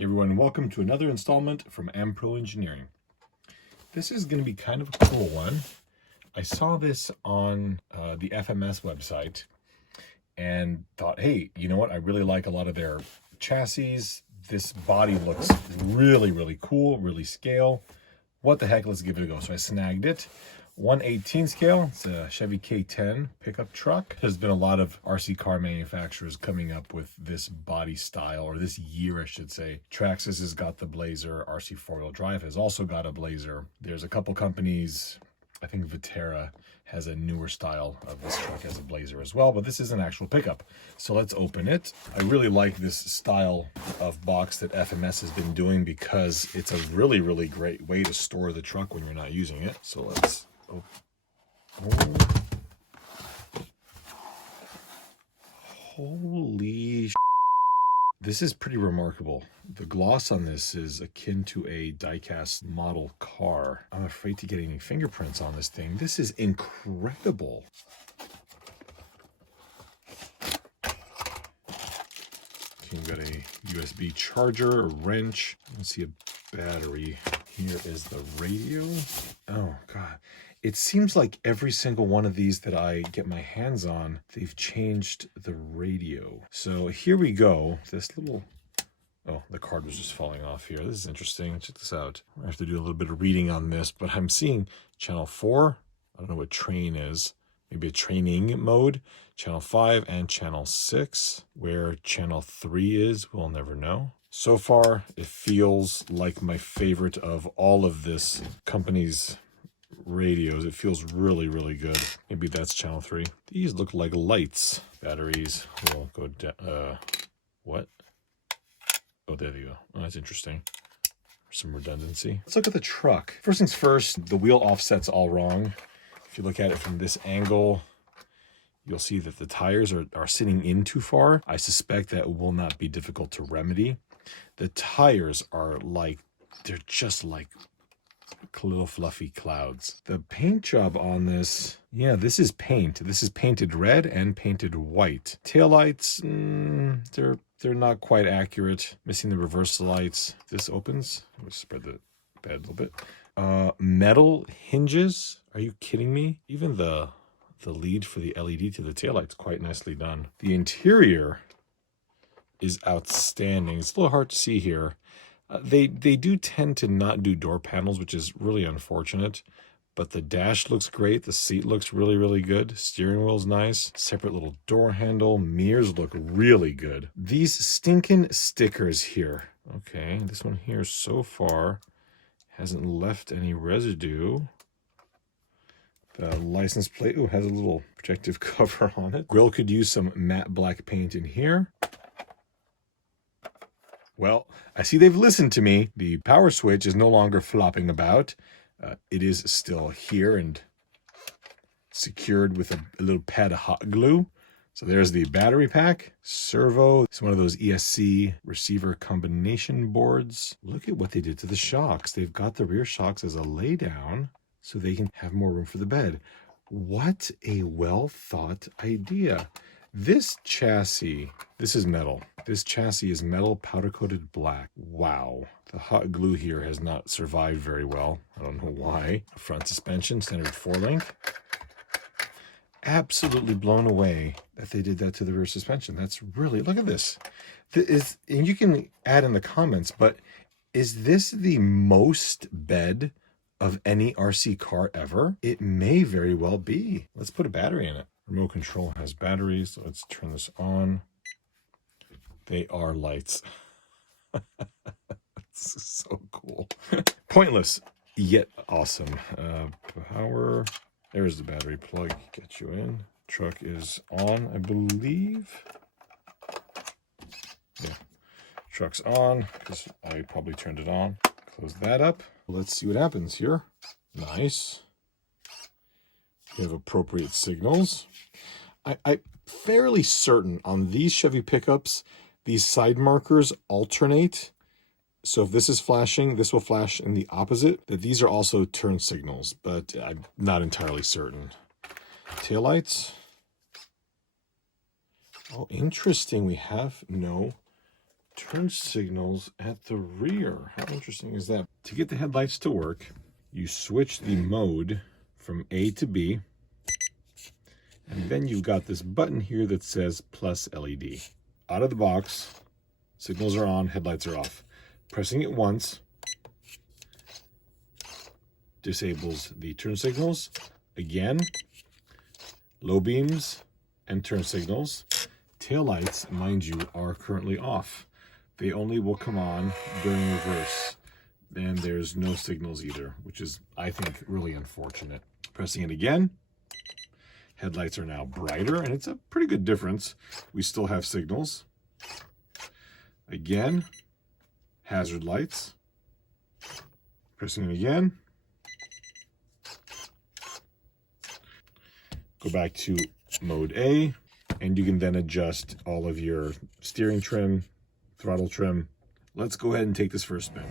Hey everyone, welcome to another installment from AmPro Engineering. This is going to be kind of a cool one. I saw this on the FMS website and thought, hey, you know what? I really like a lot of their chassis. This body looks really, really cool, really scale. What the heck, let's give it a go. So I snagged it. 1/18 scale, it's a Chevy K10 pickup truck. There's been a lot of RC car manufacturers coming up with this body style, or this year I should say. Traxxas has got the Blazer, RC 4-wheel drive has also got a Blazer. There's a couple companies, I think Viterra has a newer style of this truck as a Blazer as well, but this is an actual pickup. So let's open it. I really like this style of box that FMS has been doing because it's a really, really great way to store the truck when you're not using it. So let's holy sh**. This is pretty remarkable. The gloss on this is akin to a die-cast model car. I'm afraid to get any fingerprints on this thing. This is incredible. You've got a USB charger, a wrench. Let's see a battery. Here is the radio. Oh God. It seems like every single one of these that I get my hands on, they've changed the radio. So here we go. This little, oh, the card was just falling off here. This is interesting. Check this out. I have to do a little bit of reading on this, but I'm seeing channel 4. I don't know what train is. Maybe a training mode. Channel 5 and channel 6. Where channel 3 is, we'll never know. So far, it feels like my favorite of all of this company's radios. It feels really, really good. Maybe that's channel 3. These look like lights. Batteries will go down. What? Oh, there you go. Oh, that's interesting. Some redundancy. Let's look at the truck. First things first, the wheel offset's all wrong. If you look at it from this angle, you'll see that the tires are sitting in too far. I suspect that will not be difficult to remedy. The tires are like, they're just like little fluffy clouds. The paint job on this, yeah, this is paint. This is painted red and painted white. Taillights, they're not quite accurate. Missing the reverse lights. This opens. Let me spread the bed a little bit. Metal hinges. Are you kidding me? Even the lead for the LED to the taillight's quite nicely done. The interior is outstanding. It's a little hard to see here. They do tend to not do door panels, which is really unfortunate. But the dash looks great. The seat looks really, really good. Steering wheel's nice. Separate little door handle. Mirrors look really good. These stinking stickers here. Okay, this one here so far hasn't left any residue. The license plate has a little protective cover on it. Grille could use some matte black paint in here. Well, I see they've listened to me. The power switch is no longer flopping about. It is still here and secured with a little pad of hot glue. So there's the battery pack. Servo. It's one of those ESC receiver combination boards. Look at what they did to the shocks. They've got the rear shocks as a lay down so they can have more room for the bed. What a well thought idea. This chassis, this is metal. This chassis is metal powder-coated black. Wow. The hot glue here has not survived very well. I don't know why. Front suspension, standard 4-link. Absolutely blown away that they did that to the rear suspension. That's really, look at this. And you can add in the comments, but is this the most bed of any RC car ever? It may very well be. Let's put a battery in it. Remote control has batteries. So let's turn this on. They are lights. This is so cool. Pointless, yet awesome. Power. There's the battery plug. Get you in. Truck is on, I believe. Yeah. Truck's on because I probably turned it on. Close that up. Let's see what happens here. Nice. We have appropriate signals. I'm fairly certain on these Chevy pickups, these side markers alternate. So if this is flashing, this will flash in the opposite. That these are also turn signals, but I'm not entirely certain. Taillights. Oh, interesting. We have no turn signals at the rear. How interesting is that? To get the headlights to work, you switch the mode from A to B, and then you've got this button here that says plus LED. Out of the box, signals are on, headlights are off. Pressing it once disables the turn signals. Again, low beams and turn signals. Taillights, mind you, are currently off. They only will come on during reverse. And there's no signals either, which is, I think, really unfortunate. Pressing it again, headlights are now brighter, and it's a pretty good difference. We still have signals. Again, hazard lights. Pressing it again. Go back to mode A, and you can then adjust all of your steering trim, throttle trim. Let's go ahead and take this for a spin.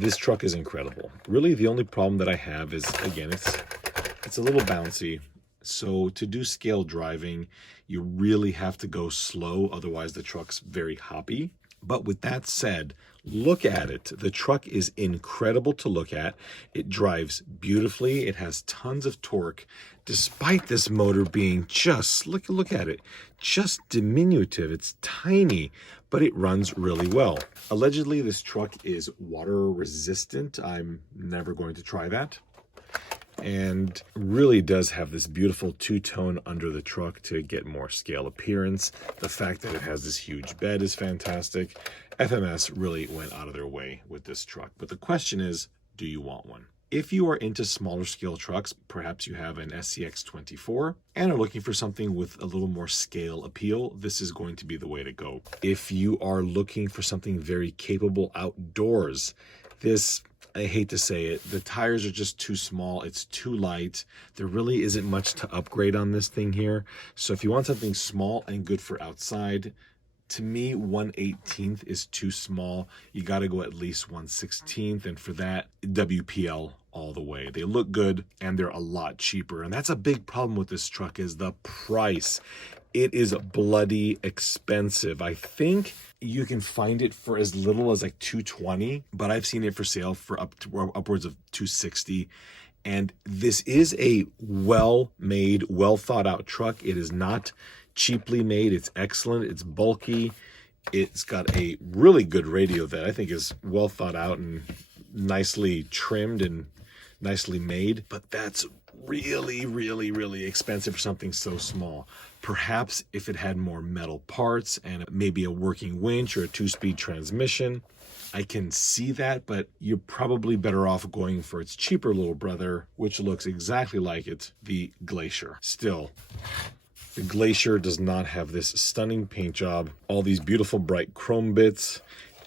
This truck is incredible. Really, the only problem that I have is, again, it's a little bouncy. So to do scale driving, you really have to go slow. Otherwise, the truck's very hoppy. But with that said, look at it. The truck is incredible to look at. It drives beautifully. It has tons of torque, despite this motor being just, look at it, just diminutive. It's tiny, but it runs really well. Allegedly, this truck is water resistant. I'm never going to try that. And really does have this beautiful two-tone under the truck to get more scale appearance. The fact that it has this huge bed is fantastic. FMS really went out of their way with this truck. But the question is, do you want one? If you are into smaller scale trucks, perhaps you have an SCX24 and are looking for something with a little more scale appeal, this is going to be the way to go. If you are looking for something very capable outdoors, this, I hate to say it, the tires are just too small. It's too light. There really isn't much to upgrade on this thing here. So if you want something small and good for outside, to me, 1/18 is too small. You got to go at least 1/16. And for that, WPL all the way. They look good and they're a lot cheaper. And that's a big problem with this truck is the price. It is bloody expensive. I think you can find it for as little as like $220, but I've seen it for sale for upwards of $260. And this is a well-made, well-thought-out truck. It is not cheaply made. It's excellent. It's bulky. It's got a really good radio that I think is well thought out and nicely trimmed and nicely made. But that's really, really, really expensive for something so small. Perhaps if it had more metal parts and maybe a working winch or a 2-speed transmission, I can see that, but you're probably better off going for its cheaper little brother, which looks exactly like it, the Glacier. Still, the Glacier does not have this stunning paint job, all these beautiful bright chrome bits,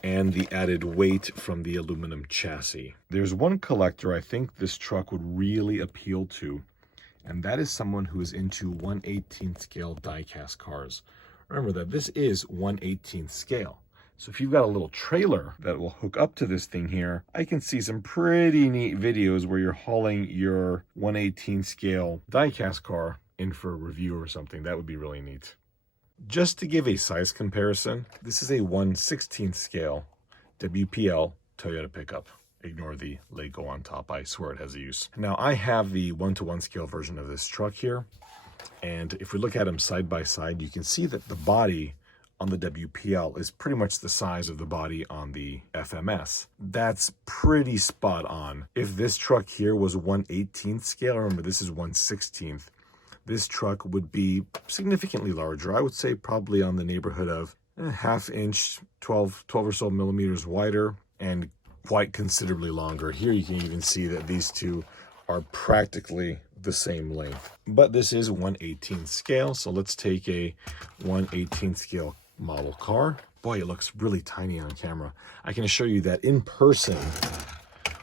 and the added weight from the aluminum chassis. There's one collector I think this truck would really appeal to, and that is someone who is into 1/18 scale die-cast cars. Remember that this is 1/18 scale. So if you've got a little trailer that will hook up to this thing here, I can see some pretty neat videos where you're hauling your 1/18 scale die-cast car in for a review or something. That would be really neat. Just to give a size comparison, this is a 1/16 scale WPL Toyota pickup. Ignore the Lego on top. I swear it has a use. Now I have the 1/1 scale version of this truck here. And if we look at them side by side, you can see that the body on the WPL is pretty much the size of the body on the FMS. That's pretty spot on. If this truck here was 1/18 scale, remember this is 1/16, this truck would be significantly larger. I would say probably on the neighborhood of a ½ inch, 12 or so millimeters wider, and quite considerably longer. Here you can even see that these two are practically the same length. But this is 1/18 scale, so let's take a 1/18 scale model car. Boy, it looks really tiny on camera. I can assure you that in person,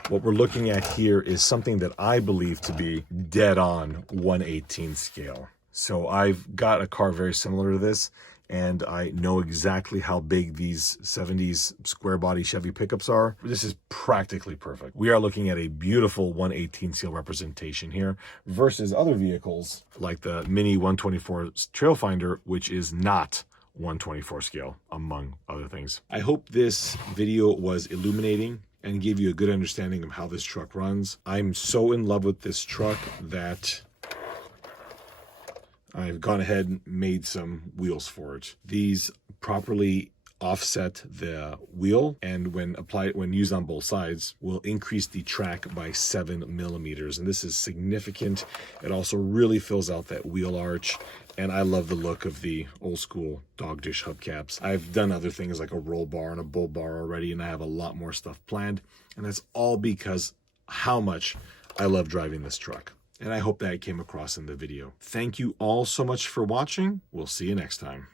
what we're looking at here is something that I believe to be dead on 1/18 scale. So I've got a car very similar to this, and I know exactly how big these 70s square body Chevy pickups are. This is practically perfect. We are looking at a beautiful 1/18 scale representation here versus other vehicles like the Mini 124 Trailfinder, which is not 1/24 scale, among other things. I hope this video was illuminating and gave you a good understanding of how this truck runs. I'm so in love with this truck that I've gone ahead and made some wheels for it. These properly offset the wheel, and when used on both sides, will increase the track by 7 millimeters. And this is significant. It also really fills out that wheel arch. And I love the look of the old school dog dish hubcaps. I've done other things like a roll bar and a bull bar already, and I have a lot more stuff planned. And that's all because how much I love driving this truck. And I hope that came across in the video. Thank you all so much for watching. We'll see you next time.